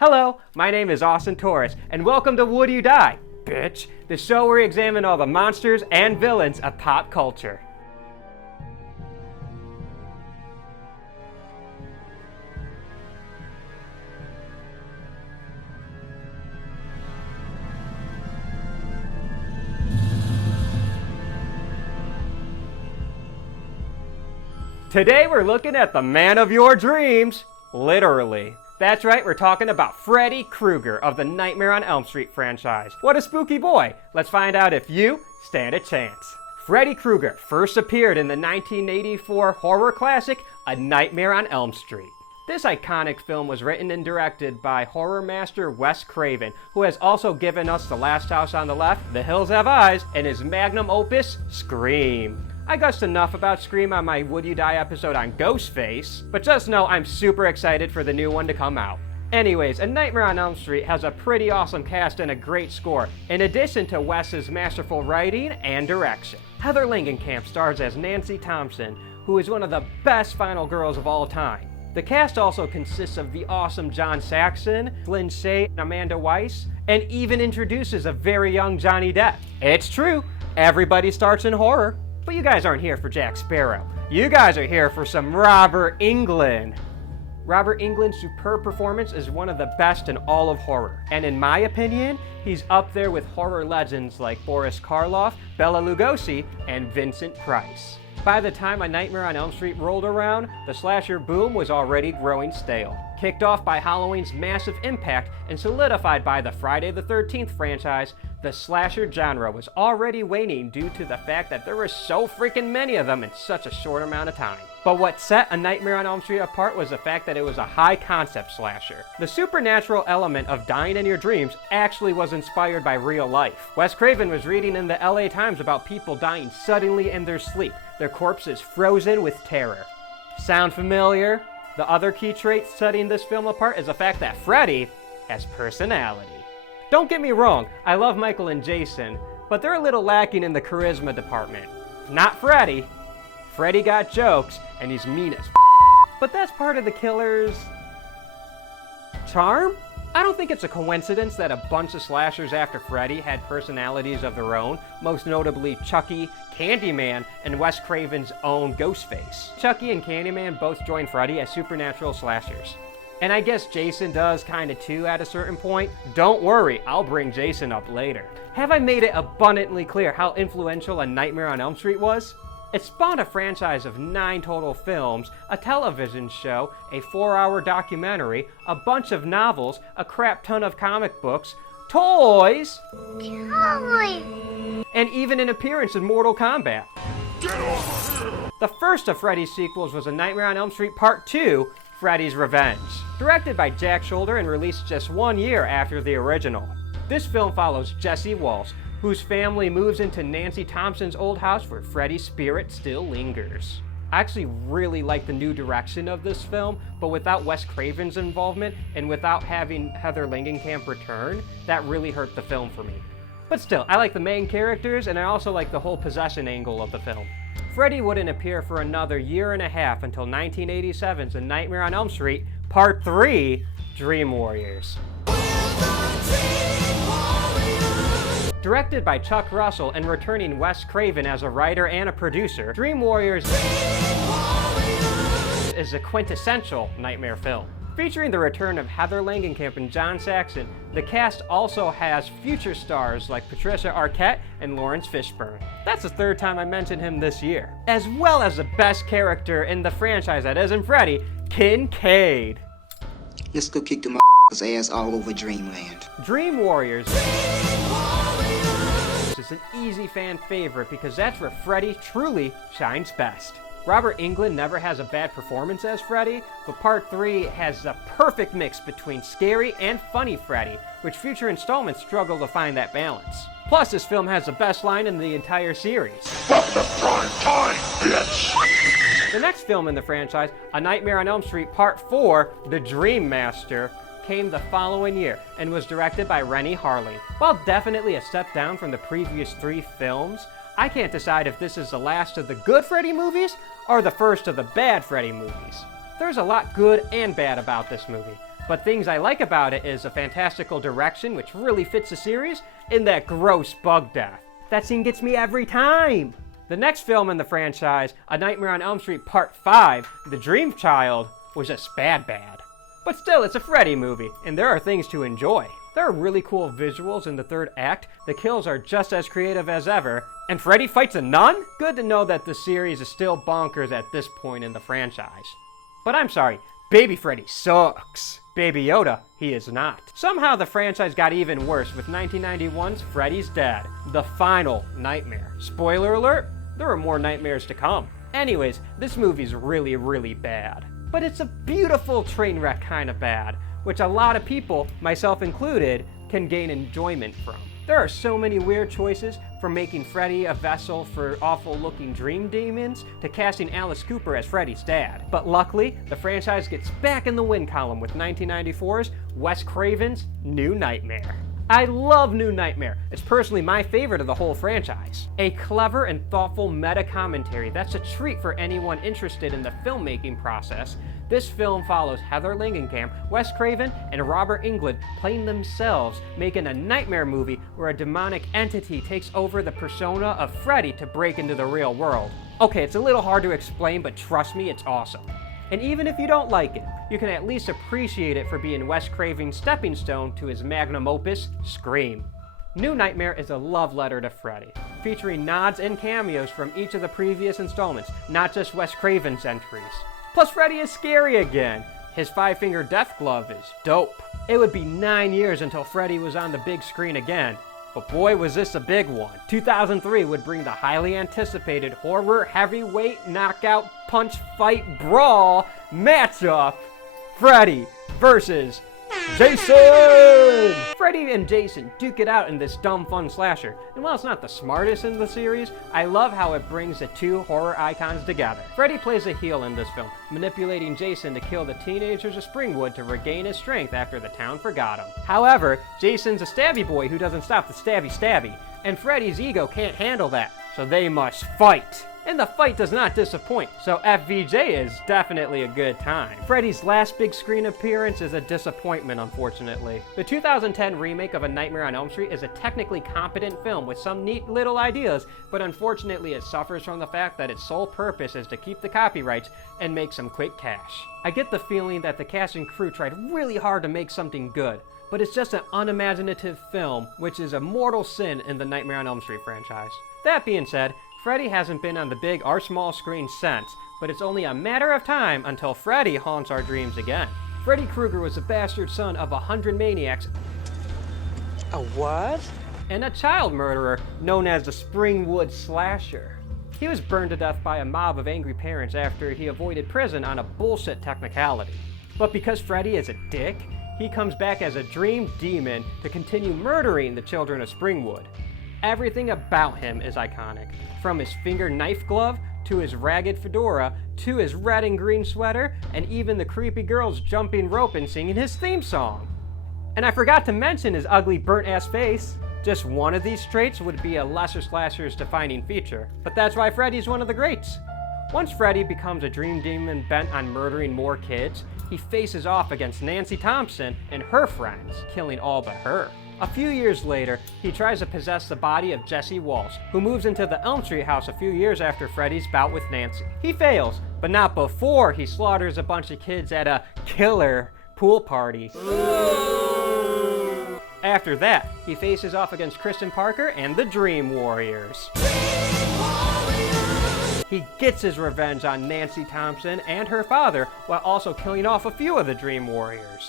Hello, my name is Austin Torres, and welcome to Would You Die, bitch? The show where we examine all the monsters and villains of pop culture. Today we're looking at the man of your dreams, literally. That's right, we're talking about Freddy Krueger of the Nightmare on Elm Street franchise. What a spooky boy. Let's find out if you stand a chance. Freddy Krueger first appeared in the 1984 horror classic, A Nightmare on Elm Street. This iconic film was written and directed by horror master Wes Craven, who has also given us The Last House on the Left, The Hills Have Eyes, and his magnum opus, Scream. I gushed enough about Scream on my Would You Die episode on Ghostface, but just know I'm super excited for the new one to come out. Anyways, A Nightmare on Elm Street has a pretty awesome cast and a great score, in addition to Wes's masterful writing and direction. Heather Langenkamp stars as Nancy Thompson, who is one of the best final girls of all time. The cast also consists of the awesome John Saxon, Flynn Shay, and Amanda Weiss, and even introduces a very young Johnny Depp. It's true, everybody starts in horror. But you guys aren't here for Jack Sparrow. You guys are here for some Robert Englund. Robert Englund's superb performance is one of the best in all of horror. And in my opinion, he's up there with horror legends like Boris Karloff, Bela Lugosi, and Vincent Price. By the time A Nightmare on Elm Street rolled around, the slasher boom was already growing stale. Kicked off by Halloween's massive impact and solidified by the Friday the 13th franchise, the slasher genre was already waning due to the fact that there were so freaking many of them in such a short amount of time. But what set A Nightmare on Elm Street apart was the fact that it was a high-concept slasher. The supernatural element of dying in your dreams actually was inspired by real life. Wes Craven was reading in the LA Times about people dying suddenly in their sleep, their corpses frozen with terror. Sound familiar? The other key trait setting this film apart is the fact that Freddy has personality. Don't get me wrong, I love Michael and Jason, but they're a little lacking in the charisma department. Not Freddy. Freddy got jokes, and he's mean as but that's part of the killer's charm? I don't think it's a coincidence that a bunch of slashers after Freddy had personalities of their own, most notably Chucky, Candyman, and Wes Craven's own Ghostface. Chucky and Candyman both joined Freddy as supernatural slashers. And I guess Jason does kinda too at a certain point. Don't worry, I'll bring Jason up later. Have I made it abundantly clear how influential A Nightmare on Elm Street was? It spawned a franchise of 9 total films, a television show, a 4-hour documentary, a bunch of novels, a crap ton of comic books, toys, and even an appearance in Mortal Kombat. The first of Freddy's sequels was A Nightmare on Elm Street Part 2, Freddy's Revenge. Directed by Jack Shoulder and released just 1 year after the original. This film follows Jesse Walsh, whose family moves into Nancy Thompson's old house where Freddy's spirit still lingers. I actually really like the new direction of this film, but without Wes Craven's involvement and without having Heather Langenkamp return, that really hurt the film for me. But still, I like the main characters, and I also like the whole possession angle of the film. Freddy wouldn't appear for another year and a half until 1987's A Nightmare on Elm Street Part 3, Dream Warriors. Directed by Chuck Russell and returning Wes Craven as a writer and a producer, Dream Warriors is a quintessential nightmare film. Featuring the return of Heather Langenkamp and John Saxon, the cast also has future stars like Patricia Arquette and Lawrence Fishburne. That's the 3rd time I mentioned him this year. As well as the best character in the franchise that isn't Freddy, Kincaid. Let's go kick the motherfucker's ass all over Dreamland. Dream Warriors is an easy fan favorite because that's where Freddy truly shines best. Robert Englund never has a bad performance as Freddy, but Part 3 has the perfect mix between scary and funny Freddy, which future installments struggle to find that balance. Plus, this film has the best line in the entire series. Welcome to prime time, bitch! The next film in the franchise, A Nightmare on Elm Street Part 4, The Dream Master, came the following year and was directed by Rennie Harlin. While definitely a step down from the previous 3 films, I can't decide if this is the last of the good Freddy movies or the first of the bad Freddy movies. There's a lot good and bad about this movie, But things I like about it is a fantastical direction which really fits the series, and that gross bug death. That scene gets me every time! The next film in the franchise, A Nightmare on Elm Street Part 5, The Dream Child, was just bad. But still, it's a Freddy movie, and there are things to enjoy. There are really cool visuals in the third act, the kills are just as creative as ever, and Freddy fights a nun? Good to know that the series is still bonkers at this point in the franchise. But I'm sorry, Baby Freddy sucks. Baby Yoda, he is not. Somehow the franchise got even worse with 1991's Freddy's Dead, the final nightmare. Spoiler alert, there are more nightmares to come. Anyways, this movie's really bad. But it's a beautiful train wreck kind of bad, which a lot of people, myself included, can gain enjoyment from. There are so many weird choices, from making Freddy a vessel for awful-looking dream demons to casting Alice Cooper as Freddy's dad. But luckily, the franchise gets back in the win column with 1994's Wes Craven's New Nightmare. I love New Nightmare. It's personally my favorite of the whole franchise. A clever and thoughtful meta-commentary that's a treat for anyone interested in the filmmaking process. This film follows Heather Langenkamp, Wes Craven, and Robert Englund playing themselves, making a nightmare movie where a demonic entity takes over the persona of Freddy to break into the real world. Okay, it's a little hard to explain, but trust me, it's awesome. And even if you don't like it, you can at least appreciate it for being Wes Craven's stepping stone to his magnum opus, Scream. New Nightmare is a love letter to Freddy, featuring nods and cameos from each of the previous installments, not just Wes Craven's entries. Plus, Freddy is scary again. His five-finger death glove is dope. It would be 9 years until Freddy was on the big screen again, but boy was this a big one. 2003 would bring the highly anticipated horror heavyweight knockout punch fight brawl matchup, Freddy versus Jason! Freddy and Jason duke it out in this dumb fun slasher, and while it's not the smartest in the series, I love how it brings the two horror icons together. Freddy plays a heel in this film, manipulating Jason to kill the teenagers of Springwood to regain his strength after the town forgot him. However, Jason's a stabby boy who doesn't stop the stabby, and Freddy's ego can't handle that, so they must fight. And the fight does not disappoint, so FVJ is definitely a good time. Freddy's last big screen appearance is a disappointment, unfortunately. The 2010 remake of A Nightmare on Elm Street is a technically competent film with some neat little ideas, but unfortunately it suffers from the fact that its sole purpose is to keep the copyrights and make some quick cash. I get the feeling that the cast and crew tried really hard to make something good, but it's just an unimaginative film, which is a mortal sin in the Nightmare on Elm Street franchise. That being said, Freddy hasn't been on the big or small screen since, but it's only a matter of time until Freddy haunts our dreams again. Freddy Krueger was the bastard son of 100 maniacs. A what? And a child murderer known as the Springwood Slasher. He was burned to death by a mob of angry parents after he avoided prison on a bullshit technicality. But because Freddy is a dick, he comes back as a dream demon to continue murdering the children of Springwood. Everything about him is iconic, from his finger knife glove, to his ragged fedora, to his red and green sweater, and even the creepy girls jumping rope and singing his theme song. And I forgot to mention his ugly burnt-ass face. Just one of these traits would be a lesser slasher's defining feature, but that's why Freddy's one of the greats. Once Freddy becomes a dream demon bent on murdering more kids, he faces off against Nancy Thompson and her friends, killing all but her. A few years later, he tries to possess the body of Jesse Walsh, who moves into the Elm Street house a few years after Freddy's bout with Nancy. He fails, but not before he slaughters a bunch of kids at a killer pool party. After that, he faces off against Kristen Parker and the Dream Warriors. He gets his revenge on Nancy Thompson and her father, while also killing off a few of the Dream Warriors.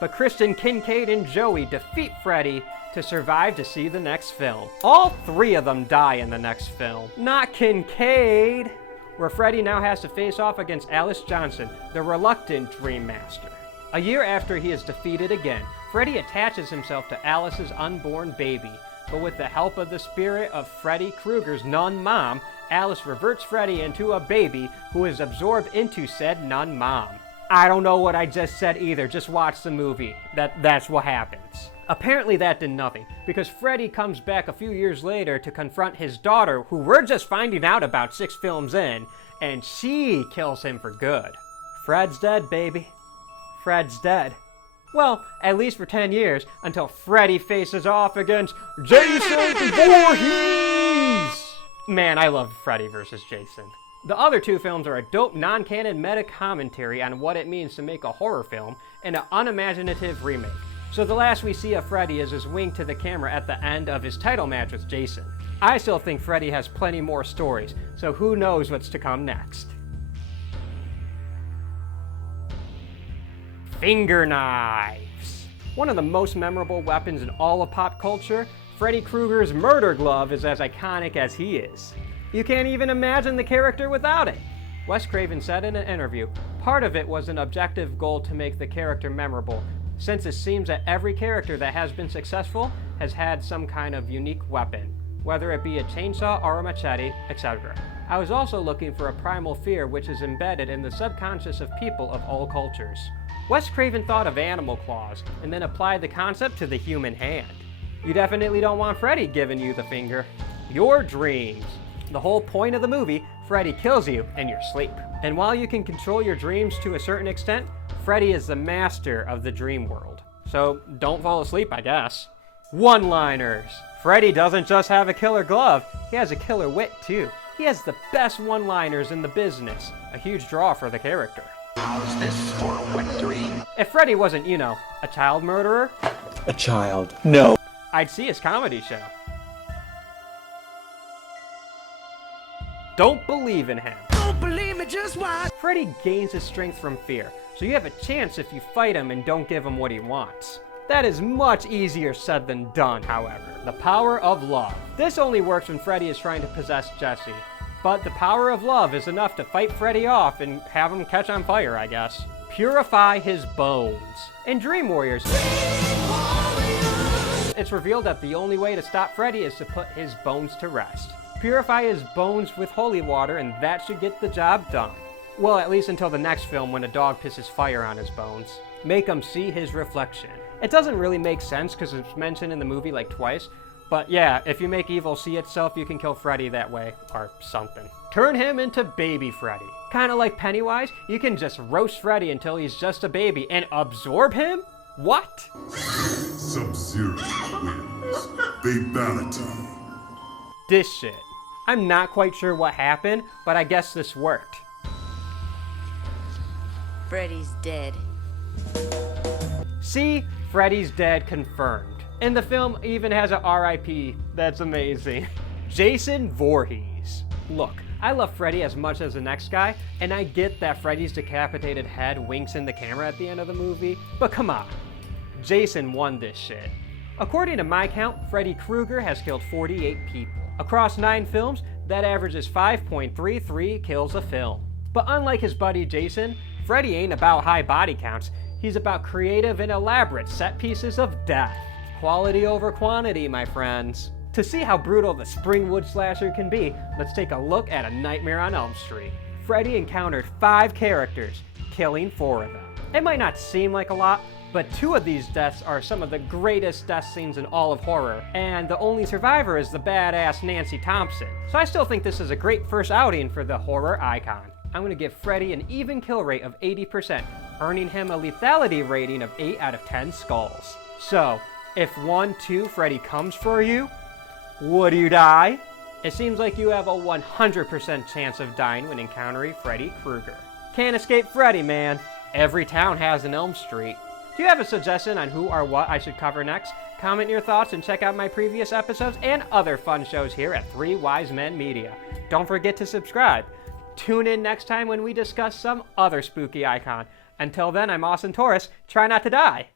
But Kristen, Kincaid, and Joey defeat Freddy to survive to see the next film. All three of them die in the next film. Not Kincaid, where Freddy now has to face off against Alice Johnson, the reluctant Dream Master. A year after he is defeated again, Freddy attaches himself to Alice's unborn baby, but with the help of the spirit of Freddy Krueger's nun mom, Alice reverts Freddy into a baby who is absorbed into said nun mom. I don't know what I just said either, just watch the movie. That's what happens. Apparently that did nothing, because Freddy comes back a few years later to confront his daughter, who we're just finding out about 6 films in, and she kills him for good. Fred's dead, baby. Fred's dead. Well, at least for 10 years, until Freddy faces off against Jason Voorhees! Man, I love Freddy vs. Jason. The other two films are a dope non-canon meta-commentary on what it means to make a horror film and an unimaginative remake. So the last we see of Freddy is his wink to the camera at the end of his title match with Jason. I still think Freddy has plenty more stories, so who knows what's to come next. Finger knives. One of the most memorable weapons in all of pop culture, Freddy Krueger's murder glove is as iconic as he is. You can't even imagine the character without it. Wes Craven said in an interview, part of it was an objective goal to make the character memorable, since it seems that every character that has been successful has had some kind of unique weapon, whether it be a chainsaw or a machete, etc. I was also looking for a primal fear which is embedded in the subconscious of people of all cultures. Wes Craven thought of animal claws, and then applied the concept to the human hand. You definitely don't want Freddy giving you the finger. Your dreams. The whole point of the movie, Freddy kills you in your sleep. And while you can control your dreams to a certain extent, Freddy is the master of the dream world. So don't fall asleep, I guess. One-liners. Freddy doesn't just have a killer glove, he has a killer wit too. He has the best one-liners in the business, a huge draw for the character. How's this for a wet dream? If Freddy wasn't, a child murderer, A child. No. I'd see his comedy show. Don't believe in him. Don't believe me, just watch. Freddy gains his strength from fear, so you have a chance if you fight him and don't give him what he wants. That is much easier said than done, however. The power of love. This only works when Freddy is trying to possess Jesse. But the power of love is enough to fight Freddy off and have him catch on fire, I guess. Purify his bones. In Dream Warriors, it's revealed that the only way to stop Freddy is to put his bones to rest. Purify his bones with holy water and that should get the job done. Well, at least until the next film when a dog pisses fire on his bones. Make him see his reflection. It doesn't really make sense because it's mentioned in the movie like twice, but yeah, if you make evil see itself, you can kill Freddy that way, or something. Turn him into baby Freddy. Kinda like Pennywise, you can just roast Freddy until he's just a baby and absorb him? What? Sub-Zero wins. Fatality. This shit. I'm not quite sure what happened, but I guess this worked. Freddy's dead. See? Freddy's dead confirmed. And the film even has a RIP. That's amazing. Jason Voorhees. Look, I love Freddy as much as the next guy, and I get that Freddy's decapitated head winks in the camera at the end of the movie, but come on. Jason won this shit. According to my count, Freddy Krueger has killed 48 people. Across 9 films, that averages 5.33 kills a film. But unlike his buddy Jason, Freddy ain't about high body counts. He's about creative and elaborate set pieces of death. Quality over quantity, my friends. To see how brutal the Springwood slasher can be, let's take a look at A Nightmare on Elm Street. Freddy encountered 5 characters, killing 4 of them. It might not seem like a lot, but 2 of these deaths are some of the greatest death scenes in all of horror, and the only survivor is the badass Nancy Thompson. So I still think this is a great first outing for the horror icon. I'm gonna give Freddy an even kill rate of 80%, earning him a lethality rating of 8 out of 10 skulls. So, if 1-2 Freddy comes for you, would you die? It seems like you have a 100% chance of dying when encountering Freddy Krueger. Can't escape Freddy, man. Every town has an Elm Street. Do you have a suggestion on who or what I should cover next? Comment your thoughts and check out my previous episodes and other fun shows here at 3 Wise Men Media. Don't forget to subscribe. Tune in next time when we discuss some other spooky icon. Until then, I'm Austin Torres. Try not to die.